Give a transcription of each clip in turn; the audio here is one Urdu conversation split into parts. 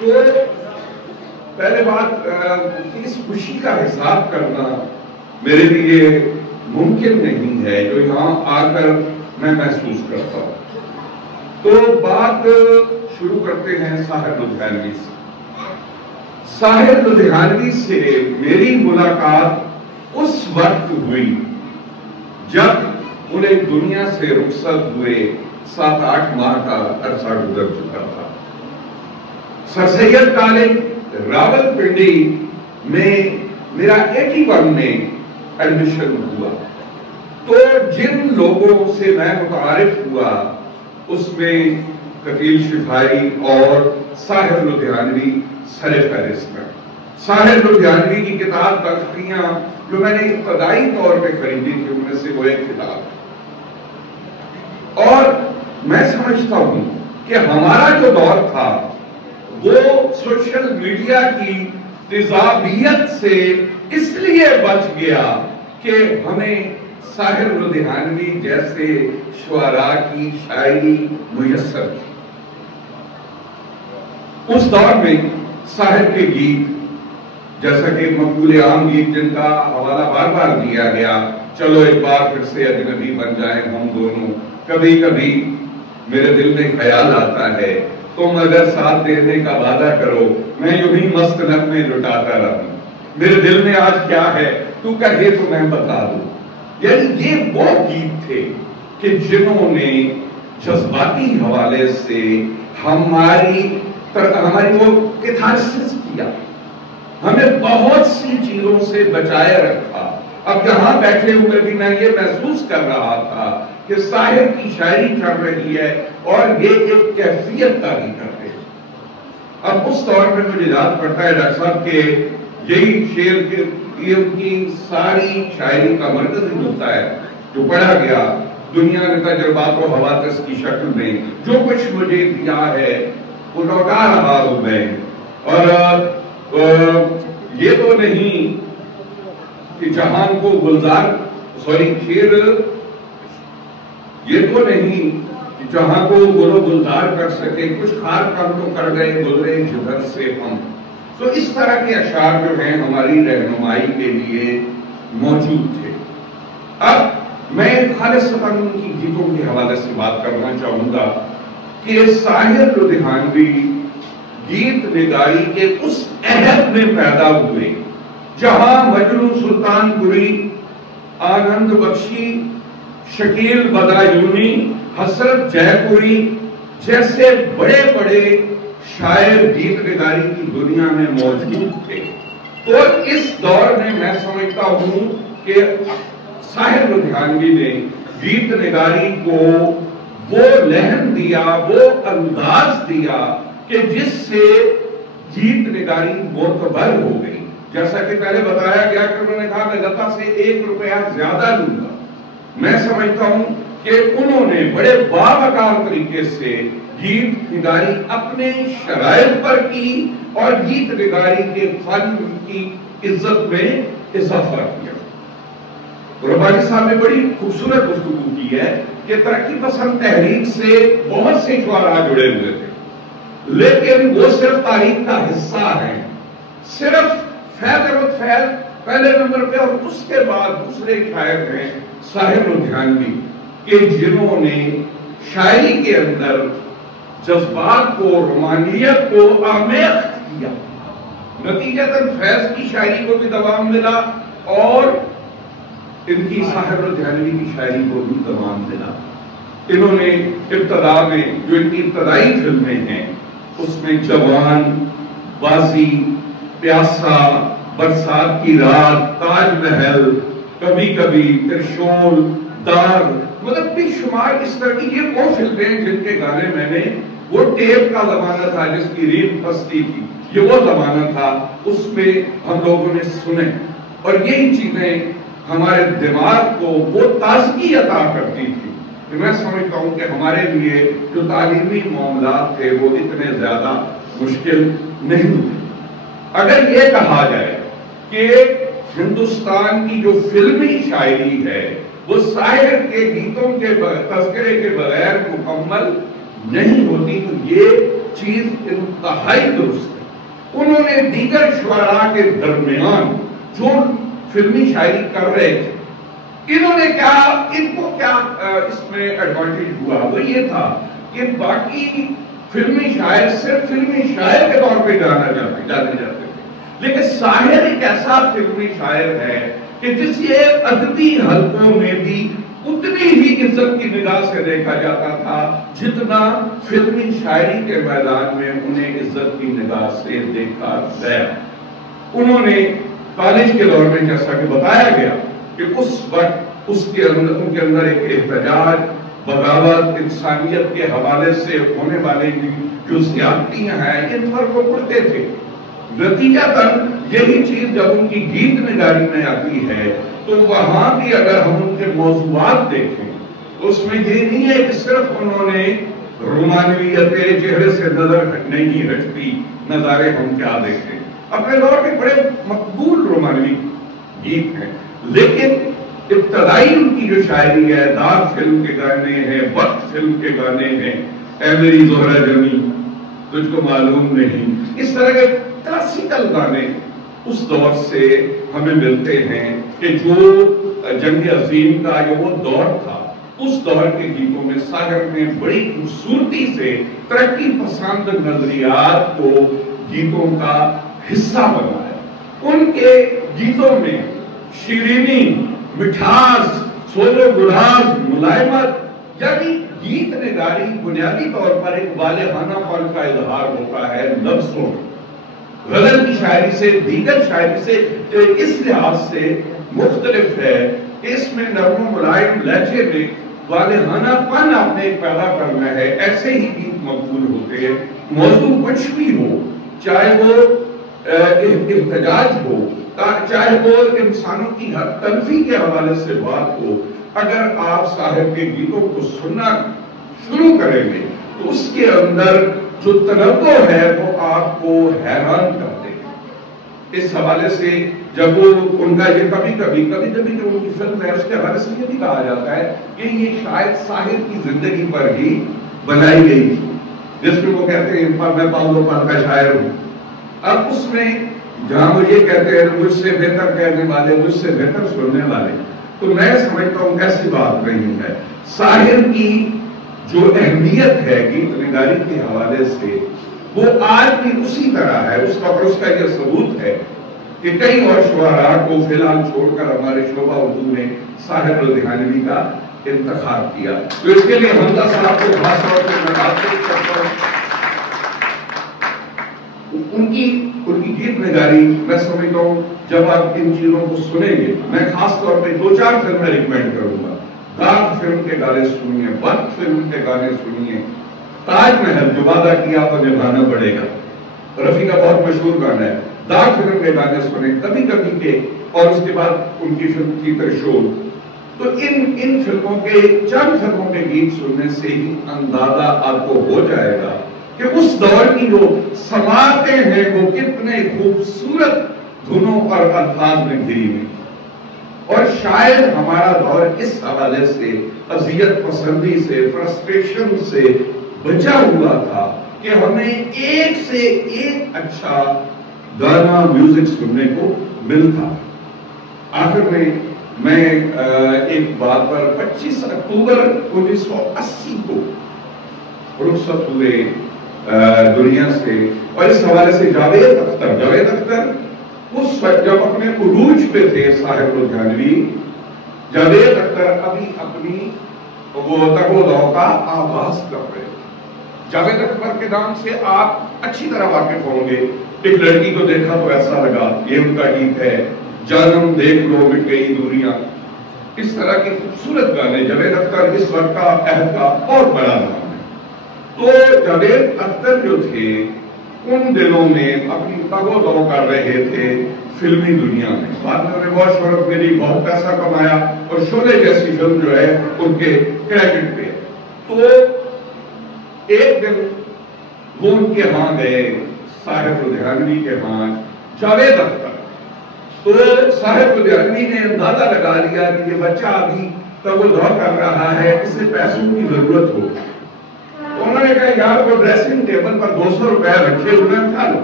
تو پہلے بات اس خوشی کا حساب کرنا میرے لیے ممکن نہیں ہے جو یہاں آ کر میں محسوس کرتا ہوں. تو بات شروع کرتے ہیں ساحر لدھیانوی سے. ساحر لدھیانوی سے میری ملاقات اس وقت ہوئی جب انہیں دنیا سے رخصت ہوئے 7-8 ماہ کا عرصہ گزر چکا تھا. سر سید کالج راول پنڈی میں میرا 81 میں ایڈمیشن ہوا. تو جن لوگوں سے میں متعارف ہوا اس میں کفیل شفائی اور ساحر لدھیانوی سر فہرست ہے. ساحر لدھیانوی کی کتاب تلخیاں جو میں نے ابتدائی طور پہ خریدی تھی ان میں سے وہ ایک کتاب ہے. اور میں سمجھتا ہوں کہ ہمارا جو دور تھا وہ سوشل میڈیا کی تیزابیت سے اس لیے بچ گیا کہ ہمیں ساحر لدھیانوی جیسے شعراء کی شاعری میسر تھی. اس دور میں ساحر کے گیت جیسا کہ مقبول عام گیت جن کا حوالہ بار بار دیا گیا، چلو ایک بار پھر سے اجنبی بن جائیں ہم دونوں، کبھی کبھی میرے دل میں خیال آتا ہے تم اگر ساتھ دینے کا وعدہ کرو میں یوں ہی مست نغمے لٹاتا رہوں، میرے دل میں آج کیا ہے تو کہے تو میں بتا دوں. یعنی یہ وہ گیت تھے کہ جنہوں نے جذباتی حوالے سے ہماری وہ کیتھارسس کیا، ہمیں بہت سی چیزوں سے بچائے رکھا. اب یہاں بیٹھے ہوئے بھی میں یہ محسوس کر رہا تھا کہ ساحر کی شاعری چل رہی ہے اور یہ ایک کیفیت تاری کر رہے ہیں. اب اس طور پہ مجھے یاد پڑتا ہے ڈاکٹر صاحب کہ یہی شعر یہ ان کی ساری شاعری کا مرکز ہوتا ہے جو پڑھا گیا دنیا نے تجربات و حوادث کی شکل میں جو کچھ مجھے دیا ہے وہ لوٹا رہا ہوں میں. اور یہ تو نہیں کہ جہان کو گلزار شیر یہ تو نہیں کہ جہاں کو گل و گلزار کر سکے کچھ خار کم تو کر گئے گزرے جدھر سے ہم. تو اس طرح کے اشعار جو ہیں ہماری رہنمائی کے لیے موجود تھے. اب میں خالصتاً ان کی گیتوں کے حوالے سے بات کرنا چاہوں گا کہ ساحر لدھیانوی گیت نگاری کے اس عہد میں پیدا ہوئے جہاں مجنو سلطان پوری، آنند بخشی، شکیل بدایونی، حسرت جے پوری جیسے بڑے بڑے شاعر گیت نگاری کی دنیا میں موجود تھے. تو اس دور میں میں سمجھتا ہوں کہ ساحر لدھیانوی نے گیت نگاری کو وہ لہن دیا، وہ انداز دیا کہ جس سے گیت نگاری معتبر ہو گئی. جیسا کہ پہلے بتایا گیا کہ انہوں نے کہا میں لتا سے 1 روپیہ زیادہ لوں گا. میں سمجھتا ہوں کہ انہوں نے بڑے باوقار طریقے سے گیت نگاری اپنے شرائط پر کی اور گیت نگاری کے فن کی عزت میں اضافہ کیا. ربانی صاحب نے بڑی خوبصورت گفتگو کی ہے کہ ترقی پسند تحریک سے بہت سے شعراء جڑے ہوئے تھے لیکن وہ صرف تاریخ کا حصہ ہیں. صرف فیض احمد فیض پہلے نمبر پہ اور اس کے بعد دوسرے شاعر ہیں ساحر لدھیانوی کہ جنہوں نے شاعری کے اندر جذبات کو، رومانیت کو آمیخت کیا. نتیجتاً فیض کی شاعری کو بھی دوام ملا اور ان کی ساحر لدھیانوی کی شاعری کو بھی دوام ملا. انہوں نے ابتدا میں جو ان کی ابتدائی فلمیں ہیں اس میں جوان، بازی، پیاسا، برسات کی رات، تاج محل، کبھی کبھی، ترشول، دار، مطلب بھی شمار اس طرح کی یہ وہ فلمیں جن کے گانے میں نے وہ ٹیپ کا زمانہ تھا جس کی ریل پھنستی تھی، یہ وہ زمانہ تھا اس میں ہم لوگوں نے سنے اور یہی چیزیں ہمارے دماغ کو وہ تازگی عطا کرتی تھی کہ میں سمجھتا ہوں کہ ہمارے لیے جو تعلیمی معاملات تھے وہ اتنے زیادہ مشکل نہیں تھے. اگر یہ کہا جائے کہ ہندوستان کی جو فلمی شاعری ہے وہ ساحر کے گیتوں کے تذکرے کے بغیر مکمل نہیں ہوتی تو یہ چیز انتہائی درست ہے۔ انہوں نے دیگر شعراء کے درمیان جو فلمی شاعری کر رہے تھے، انہوں نے ان کو کیا اس میں ایڈوانٹیج ہوا؟ وہ یہ تھا کہ باقی فلمی شاعر صرف فلمی شاعر کے طور پہ جانے جاتے تھے، لیکن ساحر ایک ایسا فلمی شاعر ہے کہ جسے ادبی حلقوں میں بھی اتنی ہی عزت کی نگاہ سے دیکھا جاتا تھا جتنا فلمی شاعری کے میدان میں انہیں عزت کی نگاہ سے دیکھا گیا۔ انہوں نے کالج کے دور میں جیسا کہ بتایا گیا کہ اس وقت ان کے اندر ایک احتجاج، بغاوت، انسانیت کے حوالے سے ہونے والے جو زیادتیاں ہیں ان پر وہ پڑھتے تھے۔ نتیجہ تن یہی چیز جب ان کی گیت نگاری میں آتی ہے تو وہاں بھی اگر ہم ان کے موضوعات دیکھیں تو اس میں یہ نہیں ہے کہ صرف انہوں نے رومانویت چہرے سے نظر نہیں ہٹتی نظارے ہم کیا دیکھیں، اپنے دور کے بڑے مقبول رومانوی گیت ہیں، لیکن ابتدائی ان کی جو شاعری ہے، دار فلم کے گانے ہیں، وقت فلم کے گانے ہیں، اے میری زہرہ جمی تجھ کو معلوم نہیں، اس طرح کے کلاسیکل گانے اس دور سے ہمیں ملتے ہیں کہ جو جنگ عظیم کا جو وہ دور تھا، اس دور کے گیتوں میں ساحر نے بڑی خوبصورتی سے ترقی پسند نظریات کو گیتوں کا حصہ بنایا۔ ان کے گیتوں میں شیرینی، مٹھاس، سول و گداز، ملائمت، یعنی گیت نگاری بنیادی طور پر ایک والہانہ پن کا اظہار ہوتا ہے لفظوں۔ غزل کی شاعری سے دیگر شاعری سے اس لحاظ سے مختلف ہے کہ اس میں نرم و ملائم لہجے میں والہانہ پن آپ نے پیدا کرنا ہے، ایسے ہی گیت مقبول ہوتے ہیں۔ موضوع کچھ بھی ہو، چاہے وہ احتجاج ہو، چاہے وہ انسانوں کی حق تلفی کے حوالے سے بات ہو، اگر آپ صاحب کے گیتوں کو سننا شروع کریں گے تو اس کے اندر جو تنوع ہے وہ آپ کو حیران کر دے گا۔ اس حوالے سے جب وہ ان کا یہ کبھی کبھی جو ان کی فلم ہے اس کے حوالے سے یہ بھی کہا جاتا ہے کہ یہ شاید ساحر کی زندگی پر ہی بنائی گئی تھی، جس میں وہ کہتے ہیں میں پاؤں پان کا شاعر ہوں۔ اب اس میں جہاں وہ یہ کہتے ہیں مجھ سے بہتر کہنے والے، مجھ سے بہتر سننے والے، تو میں سمجھتا ہوں ایسی بات نہیں ہے۔ ساحر کی جو اہمیت ہے گیت نگاری کے حوالے سے وہ آج بھی اسی طرح ہے۔ اس کا یہ ثبوت ہے کہ کئی اور شعراء کو فی الحال چھوڑ کر ہمارے شعبہ اردو نے ساحر لدھیانوی کا انتخاب کیا، تو اس کے لیے حمزہ صاحب کو خاص طور سے میں تعریف کرتا ہوں۔ ان کی گیت نگاری میں سمجھتا ہوں جب آپ ان چیزوں کو سنیں گے، میں خاص طور پہ 2-4 فلمیں ریکمینڈ کروں گا۔ داغ فلم کے گانے سنیے، وقت فلم کے گانے سنیے، تاج محل جو وعدہ کیا تو نبھانا پڑے گا، رفیع کا بہت مشہور گانا ہے۔ داغ فلم کے گانے سنیں کبھی کبھی کے، اور اس کے بعد ان کی فلم تھی ترشول۔ تو ان فلموں کے چند فلموں کے گیت سننے سے ہی اندازہ آپ کو ہو جائے گا کہ اس دور کی جو سماعتیں ہیں وہ کتنے خوبصورت دھنوں اور الفاظ میں گھری ہوئی، اور شاید ہمارا دور اس حوالے سے اذیت پسندی سے، فرسٹریشن سے بچا ہوا تھا کہ ہمیں ایک سے ایک اچھا گانا میوزک سننے کو ملتا۔ آخر میں ایک بات پر 25 اکتوبر 1980 کو رخصت ہوئے دنیا سے، اور اس حوالے سے جاوید اختر اس وقت جب اپنے عروج پہ تھے ساحر لدھیانوی، جاوید اختر ابھی اپنی وہ تگودو کا آغاز کر رہے تھے۔ جاوید اختر کے نام سے آپ اچھی طرح واقف ہوں گے۔ ایک لڑکی کو دیکھا تو ایسا لگا، یہ ان کا گیت ہے، جانم دیکھ لو مٹ گئی دوریاں، اس طرح کے خوبصورت گانے۔ جاوید اختر اس وقت کا عہد کا بہت بڑا نام ہے۔ تو جاوید اختر جو تھے ان دنوں میں اپنی تگودو کر رہے تھے فلمی دنیا میں، بعد میں انہیں بہت شہرت ملی، بہت پیسہ کمایا، اور شعلے جیسی فلم جو ہے ان کے کریڈٹ پہ۔ تو ایک دن وہ ان کے ہاں گئے، ساحر لدھیانوی کے ہاں، جاوید اختر۔ تو ساحر لدھیانوی نے اندازہ لگا لیا کہ یہ بچہ ابھی تگودو کر رہا ہے، اسے پیسوں کی ضرورت ہو۔ انہوں انہوں نے کہا یار وہ ڈریسنگ ٹیبل پر 200 روپے رکھے ہوئے اٹھا لو،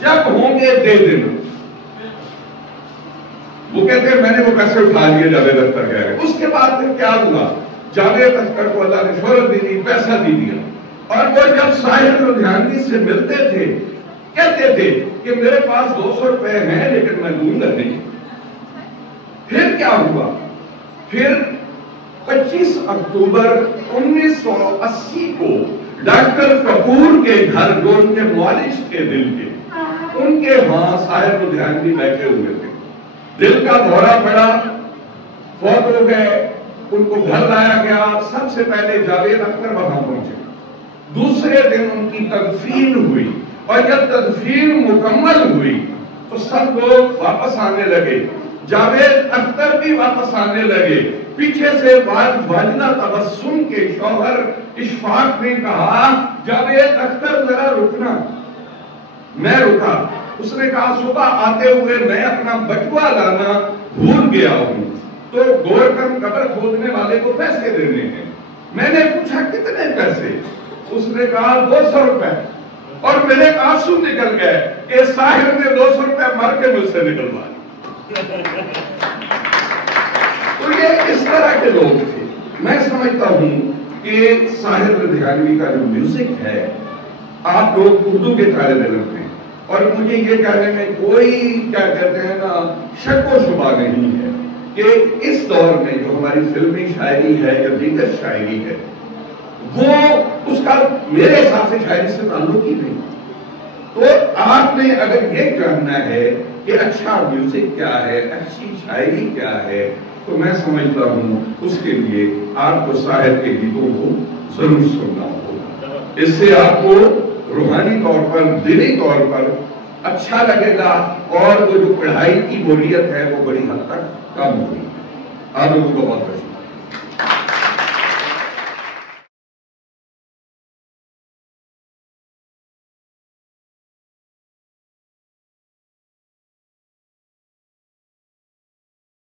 جب ہوں گے دے دینا۔ وہ کہتے ہیں میں نے وہ پیسے اٹھا لیے جاوید اختر کہہ رہے۔ اس کے بعد پھر کیا ہوا، جاوید اختر کو اللہ نے شہرت بھی دی، پیسہ بھی دیا، اور وہ جب ساحر لدھیانوی سے ملتے تھے کہتے تھے کہ میرے پاس 200 روپے ہیں لیکن میں دوں گا نہیں۔ پھر کیا ہوا، پھر 25 اکتوبر 1980 کو ڈاکٹر کپور کے گھر، جو ان کے معالج تھے دل کے، ان کے ہاں ساحر لدھیانوی بیٹھے ہوئے تھے۔ دل کا دورہ پڑا، فوت ہو گئے، ان کو گھر لایا گیا۔ سب سے پہلے جاوید اختر وہاں پہنچے، دوسرے دن ان کی تدفین ہوئی، اور جب تدفین مکمل ہوئی تو سب لوگ واپس آنے لگے، جاوید اختر بھی واپس آنے لگے۔ پیچھے سے واجدہ تبسم کے شوہر اشفاق نے کہا جاوید اختر ذرا رکنا۔ میں رکا، اس نے کہا صبح آتے ہوئے میں اپنا بٹوا لانا بھول گیا ہوں، تو گورکن قبر کھودنے والے کو پیسے دینے ہیں۔ میں نے پوچھا کتنے پیسے، اس نے کہا 200 روپے، اور میرے آنسو نکل گئے کہ ساحر نے 200 روپے مار کے مجھ سے نکلوا لی۔ تو یہ اس طرح کے لوگ تھے۔ میں سمجھتا ہوں کہ ساحر لدھیانوی کا جو میوزک ہے، آپ لوگ اردو کے طالب علم ہیں، اور مجھے یہ کہنے میں کوئی کیا کہتے ہیں نا شک و شبہ نہیں ہے کہ اس دور میں جو ہماری فلمی شاعری ہے یا دیگر شاعری ہے، وہ اس کا میرے حساب سے شاعری سے تعلق ہی نہیں۔ تو آپ نے اگر یہ جاننا ہے کہ اچھا میوزک کیا ہے، اچھی شاعری کیا ہے، تو میں سمجھتا ہوں اس کے لیے آپ کو ساحر کے گیتوں کو ضرور سننا ہوگا۔ اس سے آپ کو روحانی طور پر، دلی طور پر اچھا لگے گا، اور وہ جو پڑھائی کی بوریت ہے وہ بڑی حد تک کم ہوگی۔ آپ لوگوں کو بہت